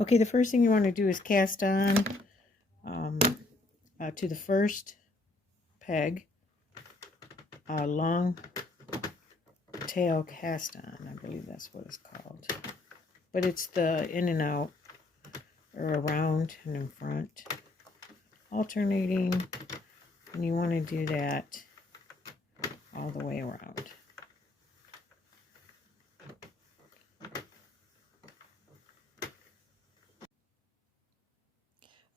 Okay, the first thing you want to do is cast on to the first peg, long tail cast on. I believe that's what it's called. But it's the in and out, or around and in front, alternating, and you want to do that all the way around.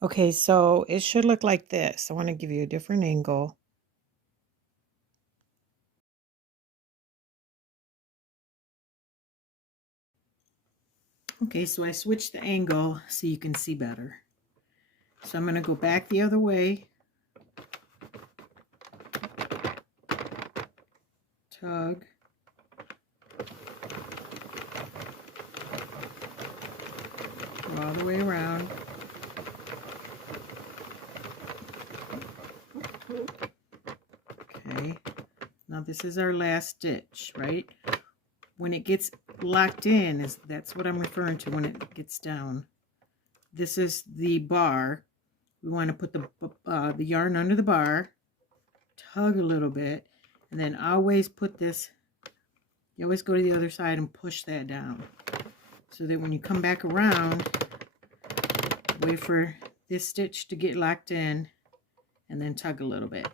Okay, so it should look like this. I want to give you a different angle. Okay, so I switched the angle so you can see better. So I'm going to go back the other way. Tug. Go all the way around. Okay, now this is our last stitch, right? When it gets locked in, that's what I'm referring to when it gets down. This is the bar. We want to put the yarn under the bar, tug a little bit, and then always put this, you always go to the other side and push that down, so that when you come back around, wait for this stitch to get locked in, and then tug a little bit.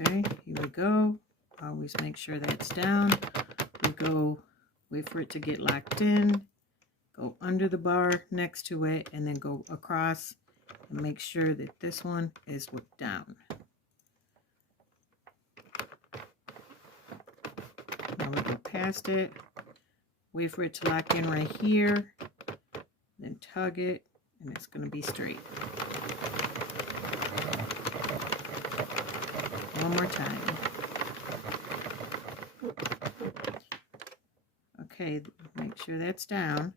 Okay, here we go. Always make sure that's down. We go, wait for it to get locked in, go under the bar next to it, and then go across and make sure that this one is down. Now we go past it, wait for it to lock in right here, then tug it, and it's going to be straight. One more time. Okay, make sure that's down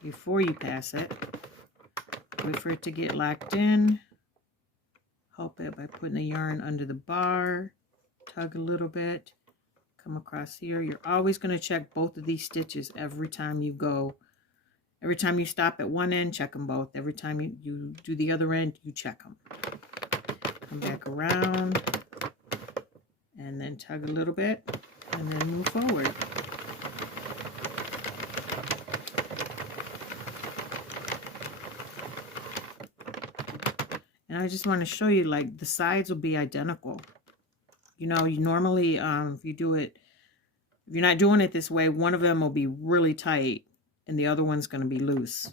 before you pass it. Wait for it to get locked in. Help it by putting the yarn under the bar. Tug a little bit. Come across here. You're always going to check both of these stitches every time you go. Every time you stop at one end, check them both. Every time you do the other end, you check them. Come back around. And then tug a little bit. And then move forward. And I just want to show you, like, the sides will be identical. You know, you normally, if you're not doing it this way, one of them will be really tight and the other one's going to be loose.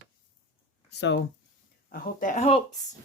So I hope that helps.